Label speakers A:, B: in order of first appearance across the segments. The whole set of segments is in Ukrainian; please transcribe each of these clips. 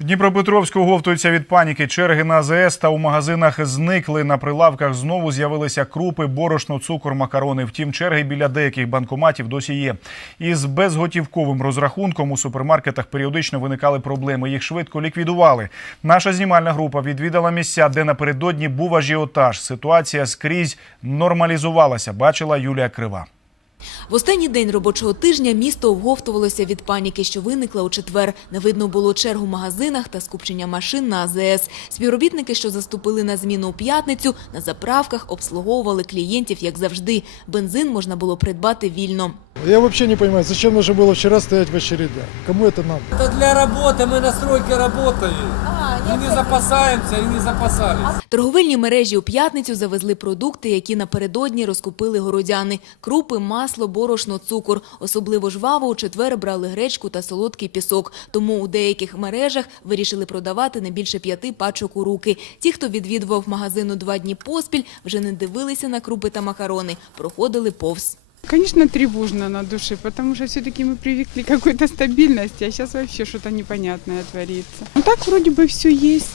A: Дніпропетровську оговтуються від паніки. Черги на АЗС та у магазинах зникли. На прилавках знову з'явилися крупи, борошно, цукор, макарони. Втім, черги біля деяких банкоматів досі є. Із безготівковим розрахунком у супермаркетах періодично виникали проблеми. Їх швидко ліквідували. Наша знімальна група відвідала місця, де напередодні був ажіотаж. Ситуація скрізь нормалізувалася. Бачила Юлія Крива.
B: В останній день робочого тижня місто оговтувалося від паніки, що виникла у четвер. Не видно було черг у магазинах та скупчення машин на АЗС. Співробітники, що заступили на зміну у п'ятницю, на заправках обслуговували клієнтів, як завжди. Бензин можна було придбати вільно.
C: Я вообще не понимаю, зачем нужно было вчера стоять в очередях? Кому это надо?
D: Это для работы, мы на стройке работаем. Мы не запасаемся и не запасались.
B: Торговельні мережі у п'ятницю завезли продукти, які напередодні розкупили городяни – крупи, масло, борошно, цукор. Особливо жваво у четвер брали гречку та солодкий пісок. Тому у деяких мережах вирішили продавати не більше п'яти пачок у руки. Ті, хто відвідував магазину два дні поспіль, вже не дивилися на крупи та макарони, проходили повз.
E: Конечно, тревожно на душе, потому что все-таки мы привыкли к какой-то стабильности, а сейчас вообще что-то непонятное творится. Ну так вроде бы все есть.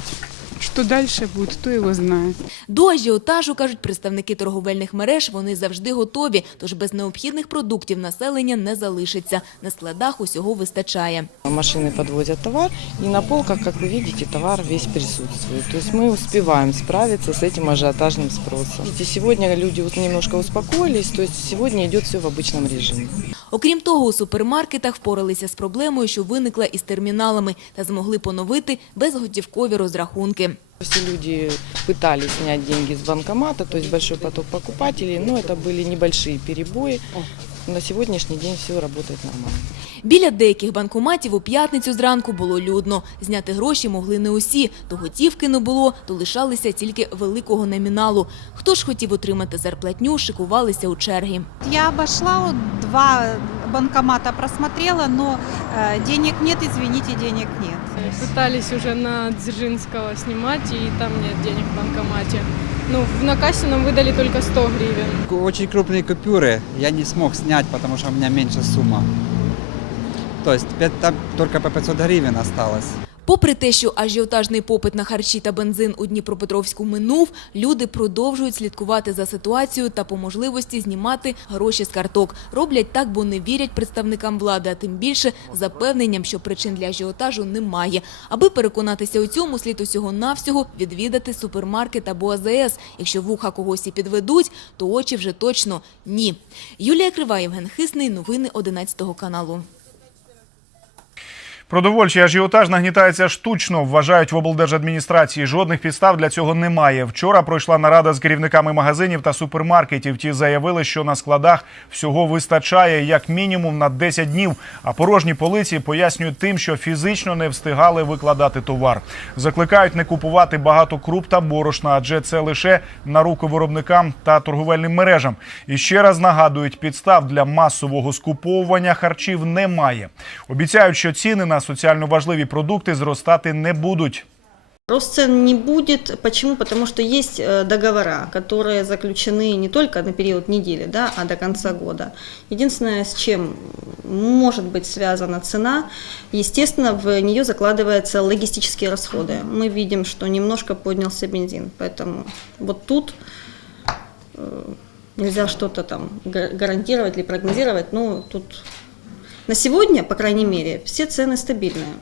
E: Что дальше будет, кто его знает.
B: До ажіотажу, кажуть представники торговельних мереж, вони завжди готові, тож без необхідних продуктів населення не залишиться. На складах усього вистачає.
F: Машины подвозят товар, и на полках, как вы видите, товар весь присутствует. То есть мы успеваем справиться с этим ажиотажным спросом. Видите, сегодня люди вот немножко успокоились, то есть сегодня идет все в обычном режиме.
B: Окрім того, у супермаркетах впоралися з проблемою, що виникла із терміналами, та змогли поновити безготівкові розрахунки.
F: Все люди пытались снять деньги с банкомата, то есть большой поток покупателей, но это были небольшие перебои. На сьогоднішній день все працює нормально.
B: Біля деяких банкоматів у п'ятницю зранку було людно. Зняти гроші могли не усі. То готівки не було, то лишалися тільки великого номіналу. Хто ж хотів отримати зарплатню, шикувалися у черги.
G: Я обійшла два банкомата просмотрела, но э, денег нет, извините, денег нет.
H: Пытались уже на Дзержинского снимать, и там нет денег в банкомате. Ну, в- на кассе нам выдали только 100 гривен.
I: Очень крупные купюры я не смог снять, потому что у меня меньше сумма. То есть пять- там только по 500 гривен осталось.
B: Попри те, що ажіотажний попит на харчі та бензин у Дніпропетровську минув, люди продовжують слідкувати за ситуацією та по можливості знімати гроші з карток. Роблять так, бо не вірять представникам влади, а тим більше запевненням, що причин для ажіотажу немає. Аби переконатися у цьому, слід усього-навсього відвідати супермаркет або АЗС. Якщо вуха когось і підведуть, то очі вже точно ні. Юлія Крива, Євген Хисний, новини 11 каналу.
A: Продовольчий ажіотаж нагнітається штучно, вважають в облдержадміністрації. Жодних підстав для цього немає. Вчора пройшла нарада з керівниками магазинів та супермаркетів. Ті заявили, що на складах всього вистачає як мінімум на 10 днів. А порожні полиці пояснюють тим, що фізично не встигали викладати товар. Закликають не купувати багато круп та борошна, адже це лише на руку виробникам та торговельним мережам. І ще раз нагадують, підстав для масового скуповування харчів немає. Обіцяють, що ціни на соціально важливі продукти зростати не будуть.
J: Рост цен не будет. Почему? Потому что есть э, договора, которые заключены не только на период недели, да, а до конца года. Единственное, с чем может быть связана цена, естественно, в нее закладываются логистические расходы. Мы видим, что немножко поднялся бензин, поэтому вот тут э, нельзя что-то там га- гарантировать или прогнозировать, но тут на сегодня, по крайней мере, все цены стабильные.